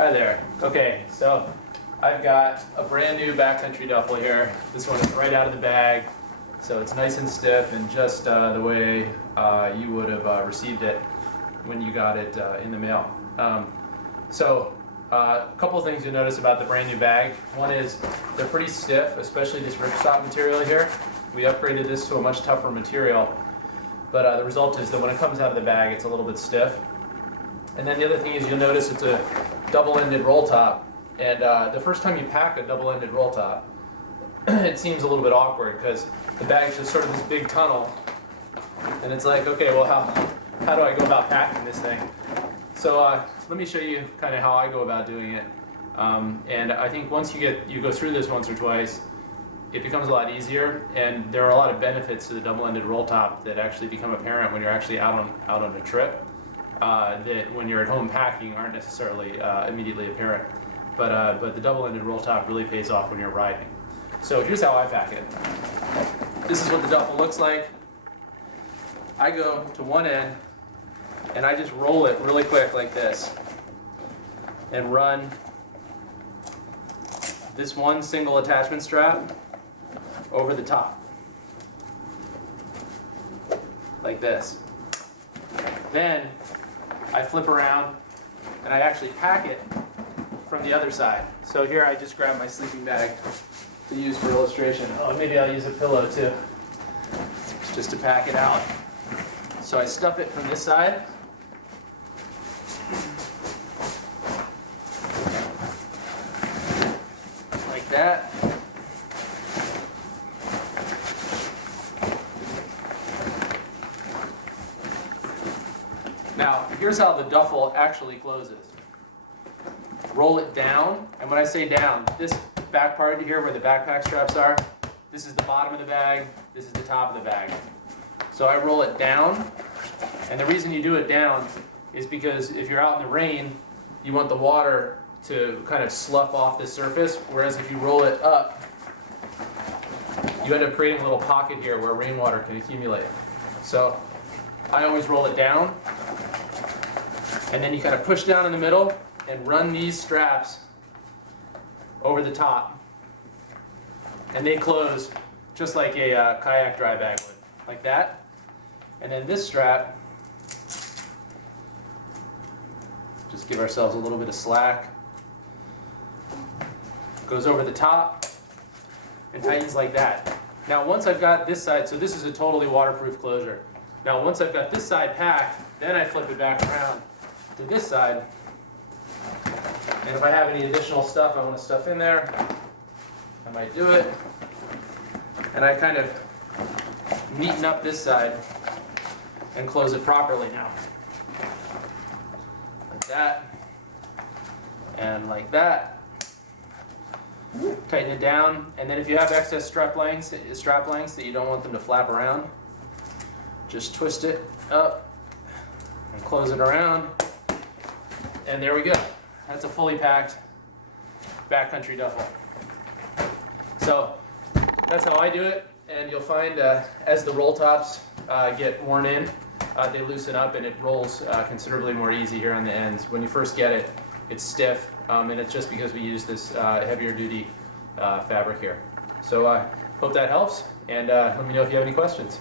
Hi there. Okay, so I've got a brand new backcountry duffel here. This one is right out of the bag, so it's nice and stiff and just the way you would have received it when you got it in the mail. A couple of things you'll notice about the brand new bag. One is they're pretty stiff, especially this ripstop material here. We upgraded this to a much tougher material, but the result is that when it comes out of the bag, it's a little bit stiff. And then the other thing is you'll notice it's a double-ended roll top, and the first time you pack a double-ended roll top, it seems a little bit awkward because the bag's just sort of this big tunnel, and it's like, okay, well, how do I go about packing this thing? So let me show you kind of how I go about doing it. And I think once you go through this once or twice, it becomes a lot easier, and there are a lot of benefits to the double-ended roll top that actually become apparent when you're actually out on a trip. That when you're at home packing aren't necessarily immediately apparent. But the double-ended roll top really pays off when you're riding. So here's how I pack it. This is what the duffel looks like. I go to one end and I just roll it really quick like this and run this one single attachment strap over the top like this. Then I flip around and I actually pack it from the other side. So here I just grab my sleeping bag to use for illustration. Oh, maybe I'll use a pillow too, just to pack it out. So I stuff it from this side. Like that. Now, here's how the duffel actually closes. Roll it down, and when I say down, this back part here where the backpack straps are, this is the bottom of the bag, this is the top of the bag. So I roll it down, and the reason you do it down is because if you're out in the rain, you want the water to kind of slough off the surface, whereas if you roll it up, you end up creating a little pocket here where rainwater can accumulate. So I always roll it down, and then you kind of push down in the middle and run these straps over the top, and they close just like a kayak dry bag would, like that. And then this strap, just give ourselves a little bit of slack, goes over the top and tightens like that. Now once I've got this side, so this is a totally waterproof closure. Now once I've got this side packed, then I flip it back around to this side, and if I have any additional stuff I want to stuff in there, I might do it, and I kind of neaten up this side and close it properly now, like that, and like that. Tighten it down, and then if you have excess strap lengths that you don't want them to flap around, just twist it up and close it around, and there we go. That's a fully packed backcountry duffel. So that's how I do it, and you'll find as the roll tops get worn in, they loosen up and it rolls considerably more easy here on the ends. When you first get it, it's stiff, and it's just because we use this heavier duty fabric here. So I hope that helps, and let me know if you have any questions.